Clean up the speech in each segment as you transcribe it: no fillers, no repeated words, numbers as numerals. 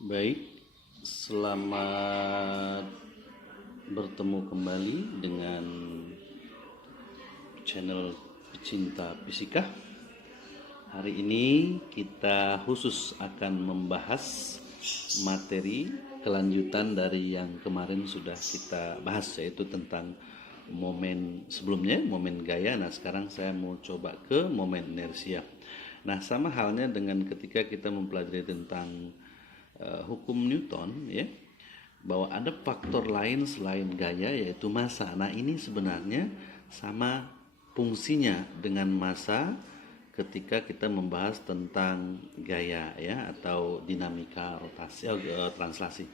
Baik, selamat bertemu kembali dengan channel Pecinta Fisika. Hari ini kita khusus akan membahas materi kelanjutan dari yang kemarin sudah kita bahas, yaitu tentang momen sebelumnya, momen gaya. Nah, sekarang saya mau coba ke momen inersia. Nah, sama halnya dengan ketika kita mempelajari tentang hukum Newton, ya, bahwa ada faktor lain selain gaya, yaitu massa. Nah, ini sebenarnya sama fungsinya dengan massa ketika kita membahas tentang gaya, ya, atau dinamika rotasi translasi.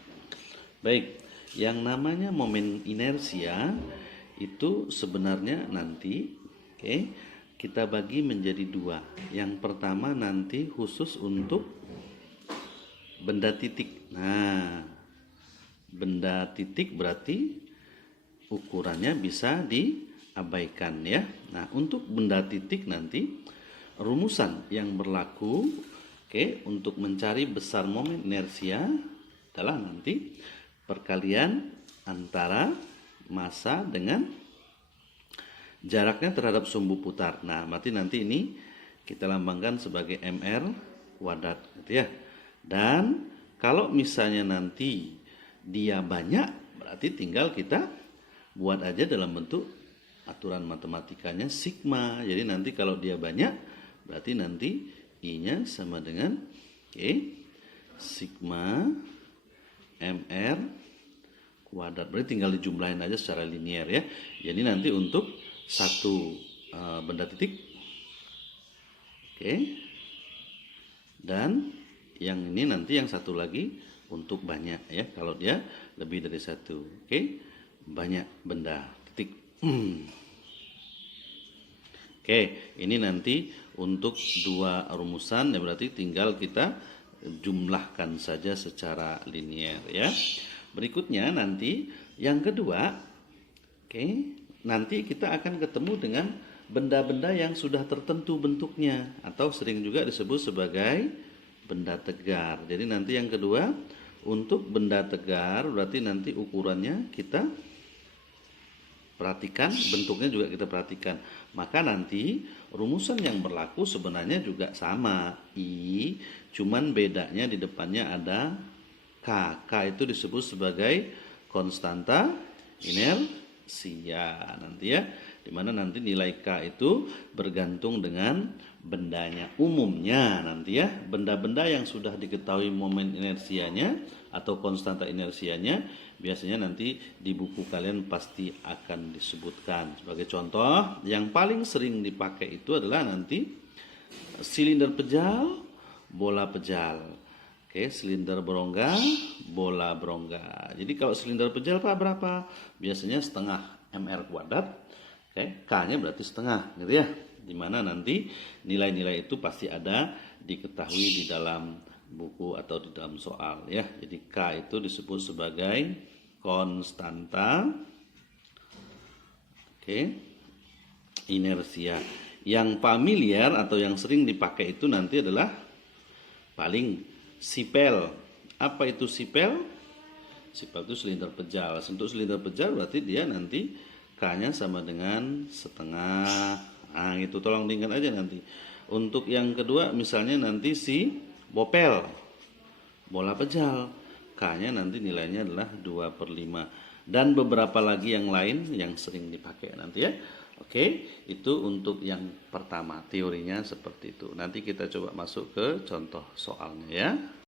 Baik, yang namanya momen inersia itu sebenarnya nanti kita bagi menjadi dua. Yang pertama nanti khusus untuk benda titik. Nah, benda titik berarti ukurannya bisa diabaikan, ya. Nah, untuk benda titik nanti rumusan yang berlaku untuk mencari besar momen inersia adalah nanti perkalian antara massa dengan jaraknya terhadap sumbu putar. Nah, berarti nanti ini kita lambangkan sebagai mr kuadrat, gitu ya. Dan kalau misalnya nanti dia banyak, berarti tinggal kita buat aja dalam bentuk aturan matematikanya sigma. Jadi nanti kalau dia banyak, berarti nanti I-nya sama dengan sigma mr kuadrat. Berarti tinggal dijumlahin aja secara linier, ya. Jadi nanti untuk satu benda titik, dan yang ini nanti yang satu lagi untuk banyak, ya, kalau dia lebih dari satu. Banyak benda titik. Ini nanti untuk dua rumusan, ya, berarti tinggal kita jumlahkan saja secara linier, ya. Berikutnya nanti yang kedua, nanti kita akan ketemu dengan benda-benda yang sudah tertentu bentuknya, atau sering juga disebut sebagai benda tegar. Jadi nanti yang kedua untuk benda tegar berarti nanti ukurannya kita perhatikan, bentuknya juga kita perhatikan. Maka nanti rumusan yang berlaku sebenarnya juga sama, I, cuman bedanya di depannya ada K. K itu disebut sebagai konstanta inersia nanti, ya, dimana nanti nilai K itu bergantung dengan bendanya. Umumnya nanti, ya, benda-benda yang sudah diketahui momen inersianya atau konstanta inersianya biasanya nanti di buku kalian pasti akan disebutkan. Sebagai contoh, yang paling sering dipakai itu adalah nanti silinder pejal, bola pejal. Silinder berongga, bola berongga. Jadi kalau silinder pejal Pak berapa? Biasanya setengah mr kuadrat. K-nya berarti setengah, gitu, ya. Dimana nanti nilai-nilai itu pasti ada diketahui di dalam buku atau di dalam soal, ya. Jadi K itu disebut sebagai konstanta inersia. Yang familiar atau yang sering dipakai itu nanti adalah paling sipel. Apa itu sipel? Sipel itu silinder pejal. Untuk silinder pejal berarti dia nanti K-nya sama dengan setengah. Nah, itu tolong diingat aja nanti. Untuk yang kedua misalnya nanti si bopel, bola pejal, K-nya nanti nilainya adalah 2/5. Dan beberapa lagi yang lain yang sering dipakai nanti, ya. Itu untuk yang pertama, teorinya seperti itu. Nanti kita coba masuk ke contoh soalnya, ya.